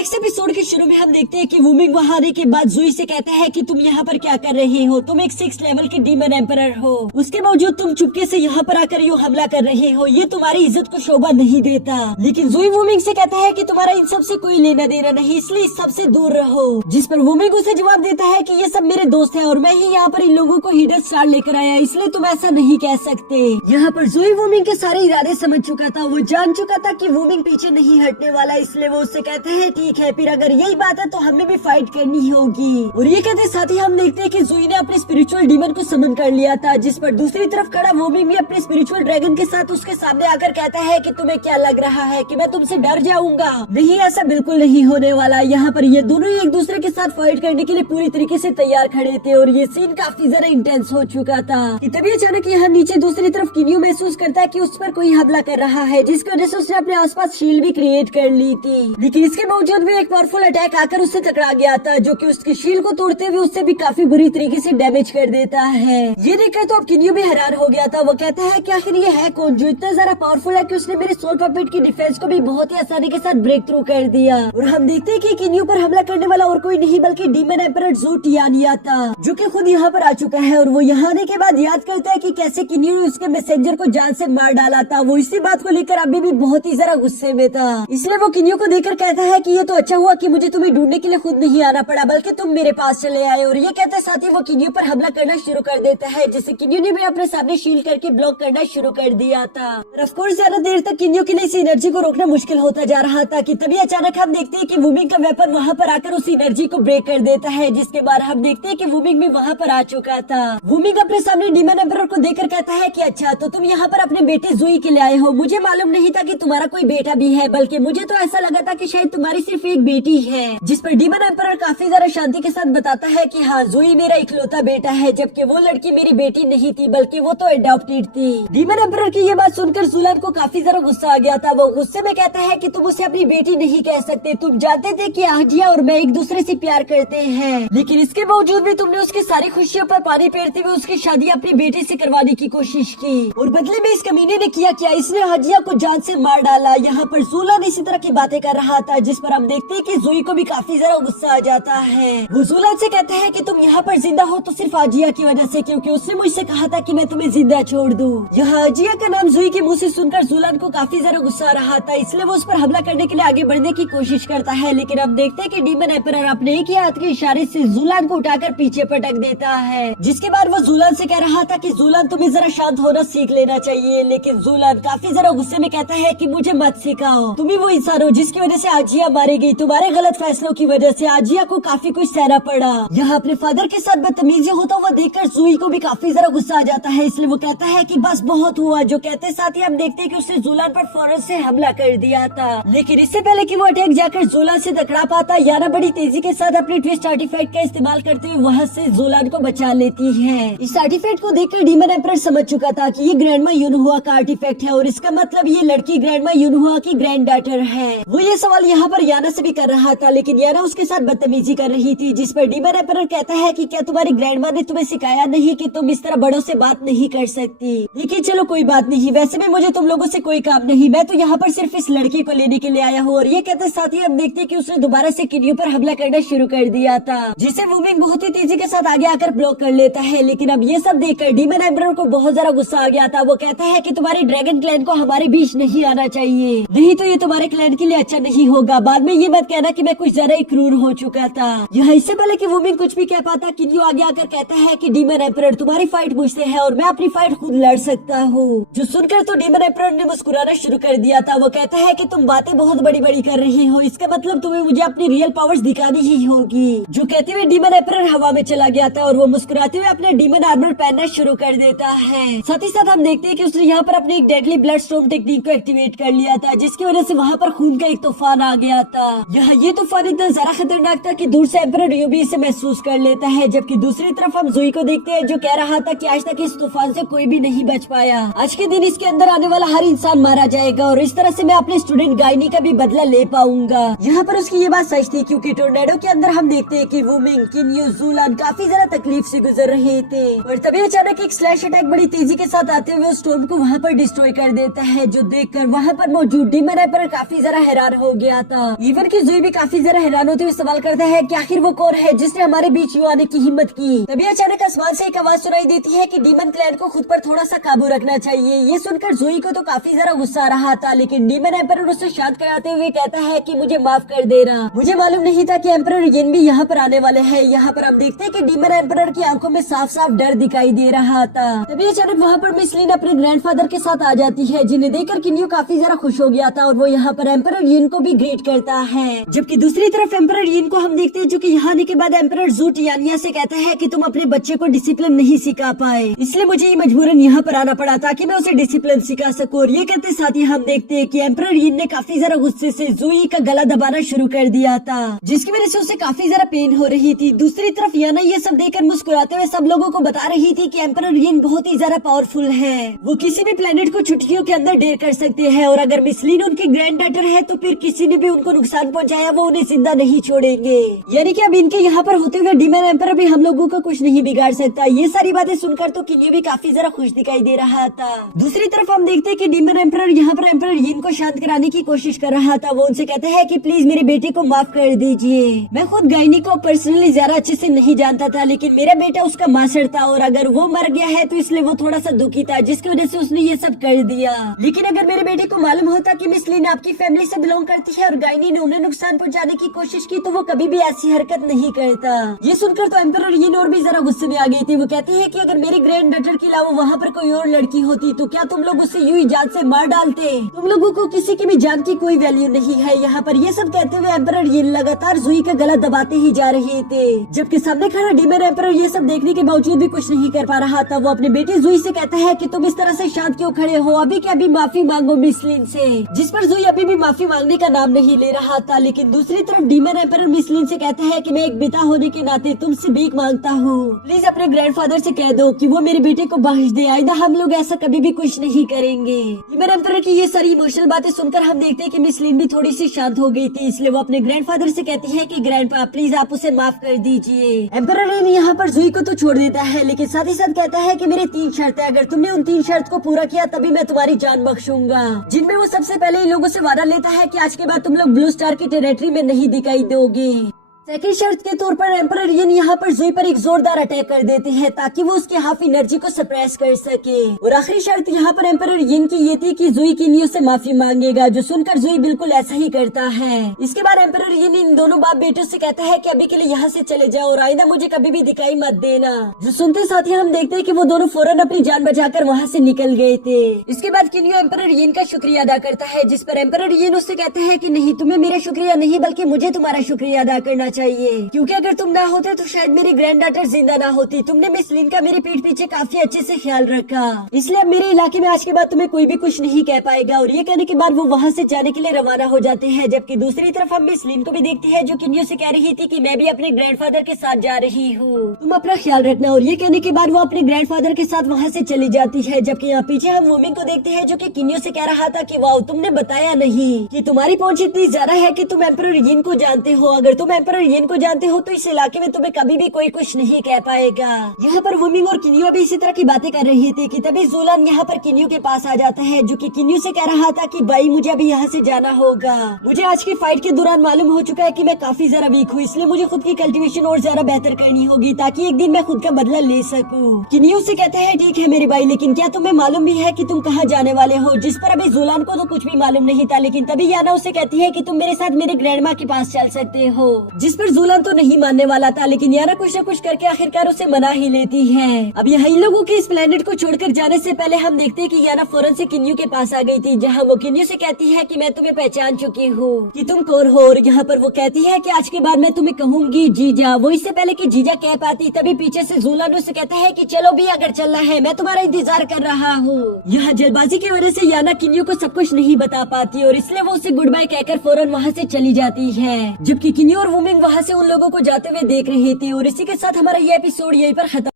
Next episode के शुरू में हम देखते हैं कि वूमिंग वहाँ आने के बाद जुई से कहता है कि तुम यहाँ पर क्या कर रहे हो, तुम एक 6 लेवल के डीमन एम्परर हो, उसके बावजूद तुम चुपके से यहाँ पर आकर यो हमला कर रहे हो, ये तुम्हारी इज्जत को शोभा नहीं देता। लेकिन जुई वूमिंग से कहता है कि तुम्हारा इन सब से कोई लेना देना नहीं, इसलिए इस सब से दूर रहो। जिस पर वूमिंग उसे जवाब देता है कि ये सब मेरे दोस्त हैं और मैं ही यहाँ पर इन लोगों को हिडन स्टार लेकर आया, इसलिए तुम ऐसा नहीं कह सकते। यहाँ पर जुई वूमिंग के सारे इरादे समझ चुका था, वो जान चुका था कि वूमिंग पीछे नहीं हटने वाला, इसलिए वो उससे कहते हैं ठीक है, फिर अगर यही बात है तो हमें भी फाइट करनी होगी। और ये कहते साथ ही हम देखते हैं कि जुई ने अपने स्पिरिचुअल डीमन को समन कर लिया था, जिस पर दूसरी तरफ खड़ा वूमिंग भी अपने स्पिरिचुअल ड्रैगन के साथ उसके सामने आकर कहता है कि तुम्हें क्या लग रहा है कि मैं तुमसे डर जाऊंगा? नहीं, ऐसा बिल्कुल नहीं होने वाला। यहाँ पर ये दोनों ही एक दूसरे के साथ फाइट करने के लिए पूरी तरीके से तैयार खड़े थे और ये सीन काफी ज्यादा इंटेंस हो चुका था। तभी अचानक यहाँ नीचे दूसरी तरफ किन्यू महसूस करता है कि उस पर कोई हमला कर रहा है, जिसकी वजह से उसने अपने आसपास शील्ड भी क्रिएट कर ली थी। लेकिन इसके बावजूद भी एक पावरफुल अटैक आकर उससे टकरा गया था, जो कि उसकी शील्ड को तोड़ते हुए उससे भी काफी बुरी तरीके से डैमेज कर देता है। ये देखकर तो अब किन्यू भी हैरान हो गया था। वो कहता है कि आखिर ये है कौन जो इतना ज्यादा पावरफुल है कि उसने मेरे सोल पपेट की डिफेंस को भी बहुत ही आसानी के साथ ब्रेक थ्रू कर दिया। और हम देखते हैं कि किन्यू पर हमला करने वाला और कोई नहीं बल्कि डीमन एम्परर ज़ू टियानिया था, जो कि खुद यहाँ पर आ चुका है। और वो यहाँ आने के बाद याद करता है कि कैसे किन्यू ने उसके मैसेंजर को जान से मार डाला था। वो इसी बात को लेकर अभी भी बहुत ही ज्यादा गुस्से में था, इसलिए वो किन्यू को देखकर कहता है कि ये तो अच्छा हुआ कि मुझे तुम्हें ढूंढने के लिए खुद नहीं आना पड़ा, बल्कि तुम मेरे पास चले आए। और ये कहते साथ ही वो किन्यू पर हमला करना शुरू कर देता है, जिससे किन्यू ने भी अपने सामने शील्ड करके ब्लॉक करना शुरू कर दिया था। और ऑफ कोर्स ज्यादा देर तक किन्यू के लिए इस एनर्जी को रोकना मुश्किल होता जा रहा था कि तभी अचानक हम देखते हैं कि वूमिंग का वेपन वहाँ पर आकर उस एनर्जी को ब्रेक कर देता है, जिसके बाद हम देखते हैं कि वूमिंग भी वहाँ पर आ चुका था। वूमिंग अपने सामने डीमन एम्परर को देखकर कहता है कि अच्छा तो तुम यहाँ पर अपने बेटे जुई के लिए आए हो, मुझे मालूम नहीं था कि तुम्हारा कोई बेटा भी है, बल्कि मुझे तो ऐसा लगा था कि शायद तुम्हारी सिर्फ एक बेटी है। जिस पर डीमन एम्परर काफी ज्यादा शांति के साथ बताता है कि हाँ, जुई मेरा इकलौता बेटा है, जबकि वो लड़की मेरी बेटी नहीं थी बल्कि वो तो अडॉप्टेड थी। डीमन एम्परर की ये बात सुनकर जुलान को काफी ज्यादा गुस्सा आ गया था। वो गुस्से में कहता है कि तुम उसे अपनी बेटी नहीं कह सकते, तुम जानते थे कि आजिया और मैं एक दूसरे से प्यार करते हैं, लेकिन इसके बावजूद भी तुमने उसकी सारी खुशियों पर पानी फेरते हुए उसकी शादी अपनी बेटी से करवाने की कोशिश की। और बदले में इस कमीने ने किया क्या, इसने हाजिया को जान से मार डाला। यहाँ पर जुलान इसी तरह की बातें कर रहा था, जिस पर हम देखते हैं कि जुई को भी काफी ज्यादा गुस्सा आ जाता है। वो जुलान से कहते हैं कि तुम यहाँ पर जिंदा हो तो सिर्फ आजिया की वजह से, क्योंकि उसने मुझसे कहा था कि मैं तुम्हें जिंदा छोड़ दूं। यहाँ आजिया का नाम जुई के मुंह से सुनकर जुलान को काफी ज्यादा गुस्सा आ रहा था, इसलिए वो उस पर हमला करने के लिए आगे बढ़ने की कोशिश करता है। लेकिन अब देखते हैं कि डीमन एम्परर अपने एक ही हाथ के इशारे से जुलान को उठाकर पीछे पटक देता है, जिसके बाद वो जुलान से कह रहा था कि जुलान तुम्हें जरा शांत होना सीख लेना चाहिए। लेकिन जुलान काफी ज्यादा गुस्से में कहता है कि मुझे मत सिखाओ, तुम ही वो इंसान हो जिसकी वजह से आजिया मारी गई, तुम्हारे गलत फैसलों की वजह से आजिया को काफी कुछ सहना पड़ा। यहाँ अपने फादर के साथ बदतमीजी होता हुआ देखकर जुई को भी काफी ज्यादा गुस्सा आ जाता है, इसलिए वो कहता है कि बस बहुत हुआ। जो कहते साथ ही हम देखते हैं कि उसने जुलान पर फौरन से हमला कर दिया था। लेकिन इससे पहले कि वो अटैक जाकर जुलान से टकरा पाता, याना बड़ी तेजी के साथ अपनी ट्विस्ट आर्टिफैक्ट का इस्तेमाल करते हुए वहाँ से जुलान को बचा लेती है। इस आर्टिफैक्ट को देखकर डीमन एम्परर समझ चुका था कि ये ग्रैंडमा यूनहुआ का आर्टिफैक्ट है और इसका मतलब ये लड़की ग्रैंडमा यूनहुआ की ग्रैंड डॉटर है। वो ये सवाल यहाँ पर याना से भी कर रहा था, लेकिन याना उसके साथ बदतमीजी कर रही थी, जिस पर डीमन एम्परर कहता है कि क्या तुम्हारी ग्रैंडमा ने तुम्हें सिखाया नहीं कि तुम इस तरह बड़ों से बात नहीं कर सकती? लेकिन चलो कोई बात नहीं, वैसे भी मुझे तुम लोगों से कोई काम नहीं, मैं तो यहाँ पर सिर्फ इस लड़की को लेने के लिए आया हूँ। और ये कहते साथ ही हम देखते कि उसने दोबारा से किन्यू पर हमला करना शुरू कर दिया था, जिसे वूमिंग बहुत ही तेजी के साथ आगे आकर ब्लॉक कर लेता है। लेकिन अब ये सब देखकर डीमन एम्परर को बहुत ज्यादा गुस्सा आ गया था। वो कहता है कि तुम्हारे ड्रैगन क्लैन को हमारे बीच नहीं आना चाहिए, नहीं तो ये तुम्हारे क्लैन के लिए अच्छा नहीं होगा। बाद में ये मत कहना कि मैं कुछ ज्यादा ही क्रूर हो चुका था। यहाँ इससे पहले कि वूमिंग कुछ भी कह पाता, किन्यू आगे आकर कहता है कि डीमन एम्परर तुम्हारी फाइट मुझसे है और मैं अपनी फाइट खुद लड़ सकता हूँ। जो सुनकर तो डीमन एम्परर ने मुस्कुराना शुरू कर दिया था। वो कहता है कि तुम बातें बहुत बड़ी बड़ी कर रही हो, इसका मतलब तुम्हें मुझे अपनी रियल पावर्स दिखानी ही होगी। जो कहते हुए डीमन एम्परर हवा में चला गया था और वो मुस्कुराते हुए अपने डीमन आर्मर पहनना शुरू कर देता है। साथ ही साथ हम देखते हैं कि उसने यहाँ पर अपनी एक डेडली ब्लड स्टॉर्म टेक्निक को एक्टिवेट कर लिया था, जिसकी वजह से वहाँ पर खून का एक तूफान आ गया था। यहाँ ये तूफान इतना ज्यादा खतरनाक था कि दूर से एम्परर यू भी इसे महसूस कर लेता है। जबकि दूसरी तरफ हम जुई को देखते हैं, जो कह रहा था कि आज तक इस तूफान से कोई भी नहीं बच पाया, आज के दिन इसके अंदर आने वाला हर इंसान मारा जाएगा और इस तरह से मैं अपने स्टूडेंट गायनी का भी बदला ले पाऊंगा। यहाँ पर उसकी ये बात सच थी, क्योंकि टोर्नेडो के अंदर हम देखते हैं कि वूमिंग, किन्यू, जुलान काफी ज्यादा तकलीफ से गुजर रहे थे और तभी अचानक एक स्लैश अटैक बड़ी तेजी के साथ आते हुए स्टोन को वहाँ पर डिस्ट्रॉय कर देता है, जो देखकर वहाँ पर मौजूद डीमन एम्परर काफी ज्यादा हैरान हो गया था। इवन की जुई भी काफी जरा हैरान होते हुए सवाल करता है कि आखिर वो कौन है जिसने हमारे बीच यूं आने की हिम्मत की। तभी अचानक आसमान से एक आवाज सुनाई देती है कि डीमन क्लैन को खुद पर थोड़ा सा काबू रखना चाहिए। ये सुनकर जुई को तो काफी जरा गुस्सा आ रहा था, लेकिन डीमन एम्परर उसे शांत कराते हुए कहता है कि मुझे माफ कर देना, मुझे मालूम नहीं था कि एम्परर यिन भी यहाँ पर आने वाले हैं। यहाँ पर हम देखते हैं कि डीमन एम्परर की आंखों में साफ साफ डर दिखाई दे रहा था। तभी अचानक वहाँ पर मिस लिन अपने ग्रैंडफादर के साथ आ जाती है, जिन्हें देखकर किन्यू काफी जरा खुश हो गया था और वो यहाँ पर एम्परर यिन को भी ग्रीट करता है। जबकि दूसरी तरफ एम्परर यिन को हम देखते हैं जो कि यहाँ आने के बाद एम्परर जू टियानिया से कहता है कि तुम अपने बच्चे को डिसिप्लिन नहीं सिखा पाए, इसलिए मुझे ये मजबूरन यहाँ पर आना पड़ा ताकि मैं उसे डिसिप्लिन सिखा सकूं। और ये कहते साथ ही हम देखते हैं कि एम्परर यिन ने काफी जरा गुस्से से जूई का गला दबाना शुरू कर दिया था, जिसकी वजह से उसे काफी जरा पेन हो रही थी। दूसरी तरफ याना ये सब देखकर मुस्कुराते हुए सब लोगों को बता रही थी कि एम्परर यिन बहुत ही ज्यादा पावरफुल है, वो किसी भी प्लेनेट को चुटकियों के अंदर ढेर कर सकते हैं और अगर मिस लिन उनकी ग्रैंड डॉटर है तो फिर किसी ने भी उनको नुकसान पहुंचाया वो उन्हें जिंदा नहीं छोड़ेंगे। यानी कि अब इनके यहाँ पर होते हुए डीमन एम्परर भी हम लोगों को कुछ नहीं बिगाड़ सकता। ये सारी बातें सुनकर तो किन्यू भी काफी जरा खुश दिखाई दे रहा था। दूसरी तरफ हम देखते हैं कि डीमन एम्परर यहाँ पर एम्परर यिन को शांत कराने की कोशिश कर रहा था। वो उनसे कहता है कि प्लीज मेरे बेटे को माफ कर दीजिए। मैं खुद गायनी को पर्सनली ज्यादा अच्छे से नहीं जानता था, लेकिन मेरा बेटा उसका मास्टर था और अगर वो मर गया है तो इसलिए वो थोड़ा सा दुखी था, जिसकी वजह से उसने ये सब कर दिया। लेकिन अगर मेरे बेटे को मालूम होता कि मिस लिन आपकी फैमिली से बिलोंग करती है और गायनी ने उन्हें नुकसान पहुंचाने की कोशिश की तो वो कभी भी ऐसी हरकत नहीं करता। ये सुनकर तो एम्परर यिन और भी जरा गुस्से में आ गई थी। वो कहती है कि अगर मेरी ग्रैंड डॉटर के अलावा वहाँ पर कोई और लड़की होती तो क्या तुम लोग उसे यूं ही जान से मार डालते? तुम लोगों को किसी की भी जान की कोई वैल्यू नहीं है। यहाँ पर ये सब कहते हुए एम्परर यिन लगातार जुई का गला दबाते ही जा रहे थे, जबकि सामने खड़ा डीमन एम्परर ये सब देखने के बावजूद भी कुछ नहीं कर पा रहा था। वो अपने बेटी जुई से कहता है कि तुम इस तरह से शांत क्यों खड़े हो, अभी क्या अभी माफी मांगो मिस लिन से, जिस पर जुई अभी भी माफी मांगने का नाम नहीं ले रहा था। लेकिन दूसरी तरफ डीमन एम्परर मिस लिन से कहता है कि मैं एक पिता होने के नाते तुमसे भीख मांगता हूँ, प्लीज अपने ग्रैंडफादर से कह दो कि वो मेरे बेटे को बख्श दे, आइंदा हम लोग ऐसा कभी भी कुछ नहीं करेंगे। डीमन एम्परर की ये सारी इमोशनल बातें सुनकर हम देखते हैं कि मिस लिन भी थोड़ी सी शांत हो गई थी, इसलिए वो अपने ग्रैंडफादर से कहती है कि ग्रैंडपा प्लीज आप उसे माफ कर दीजिए। एम्परर यिन यहाँ पर जुई को तो छोड़ देता है, लेकिन साथ ही साथ कहता है कि मेरी 3 शर्तें, अगर तुमने उन 3 शर्त को पूरा किया तभी मैं तुम्हारी जान बख्शूंगा, जिनमें वो सबसे पहले इन लोगों से वादा लेता है कि आज के बाद तुम लोग ब्लू स्टार की टेरिटरी में नहीं दिखाई दोगे। सेकंड शर्त के तौर पर एम्परर यिन यहाँ पर जुई पर एक जोरदार अटैक कर देते हैं ताकि वो उसके हाफ एनर्जी को सप्रेस कर सके। और आखिरी शर्त यहाँ पर एम्परर यिन की ये थी कि जुई किन्यू से माफी मांगेगा, जो सुनकर जुई बिल्कुल ऐसा ही करता है। इसके बाद एम्परर यिन इन दोनों बाप बेटों से कहता है कि अभी के लिए यहाँ से चले जाओ और आइंदा मुझे कभी भी दिखाई मत देना, जो सुनते साथ ही हम देखते हैं कि वो दोनों फौरन अपनी जान बचाकर वहाँ से निकल गए थे। इसके बाद किन्यू एम्परर यिन का शुक्रिया अदा करता है, जिस पर एम्परर यिन उससे कहता है कि नहीं, तुम्हें मेरा शुक्रिया नहीं बल्कि मुझे तुम्हारा शुक्रिया अदा करना चाहिए, क्योंकि अगर तुम ना होते तो शायद मेरी ग्रैंड डॉटर जिंदा ना होती। तुमने मिस लिन का मेरी पीठ पीछे काफी अच्छे से ख्याल रखा, इसलिए अब मेरे इलाके में आज के बाद तुम्हें कोई भी कुछ नहीं कह पाएगा। और ये कहने के बाद वो वहाँ से जाने के लिए रवाना हो जाते हैं। जबकि दूसरी तरफ हम मिस लिन को भी देखते हैं, जो किन्यू से कह रही थी कि मैं भी अपने ग्रैंडफादर के साथ जा रही हूँ, तुम अपना ख्याल रखना। और ये कहने के बाद वो अपने ग्रैंडफादर के साथ वहाँ से चली जाती है। जबकि यहाँ पीछे हम वुमिंग को देखते हैं, जो कि किन्यू से कह रहा था कि वाह, तुमने बताया नहीं कि तुम्हारी पहुंच इतनी ज्यादा है कि तुम एम्परर यिन को जानते हो। अगर तुम एम्परर यिन को जानते हो तो इस इलाके में तुम्हें कभी भी कोई कुछ नहीं कह पाएगा। यहाँ पर वुमिंग और किन्यू भी इसी तरह की बातें कर रही थी कि तभी जुलान यहाँ पर किन्यू के पास आ जाता है, जो कि किन्यू से कह रहा था कि भाई मुझे अभी यहाँ से जाना होगा। मुझे आज की फाइट के दौरान मालूम हो चुका है कि मैं काफी ज्यादा वीक हूँ, इसलिए मुझे खुद की कल्टीवेशन और ज्यादा बेहतर करनी होगी ताकि एक दिन मैं खुद का बदला ले सकूँ। किन्यू से कहता है ठीक है मेरे भाई, लेकिन क्या तुम्हें मालूम भी है कि तुम कहाँ जाने वाले हो? जिस पर अभी जुलान को तो कुछ भी मालूम नहीं था, लेकिन तभी याना उसे कहती है कि तुम मेरे साथ मेरे ग्रैंडमा के पास चल सकते हो, जिस पर जुलान तो नहीं मानने वाला था, लेकिन याना कुछ न कुछ करके आखिरकार उसे मना ही लेती है। अब यहाँ इन लोगों के इस प्लेनेट को छोड़कर जाने से पहले हम देखते हैं कि याना फौरन से किन्यू के पास आ गई थी, जहाँ वो किन्यू से कहती है कि मैं तुम्हें पहचान चुकी हूँ कि तुम कौन हो। और यहाँ पर वो कहती है कि आज के बाद मैं तुम्हें कहूंगी जीजा। वो इससे पहले कि जीजा कह पाती तभी पीछे से जुलान उसे कहता है कि चलो भी, अगर चलना है मैं तुम्हारा इंतजार कर रहा हूँ। यहाँ जल्दबाजी की वजह से याना किन्यू को सब कुछ नहीं बता पाती और इसलिए वो उसे गुड बाय कहकर फौरन वहाँ से चली जाती है, जबकि किन्यू और वुमिंग वहाँ से उन लोगों को जाते हुए देख रही थी। और इसी के साथ हमारा ये एपिसोड यहीं पर खत्म।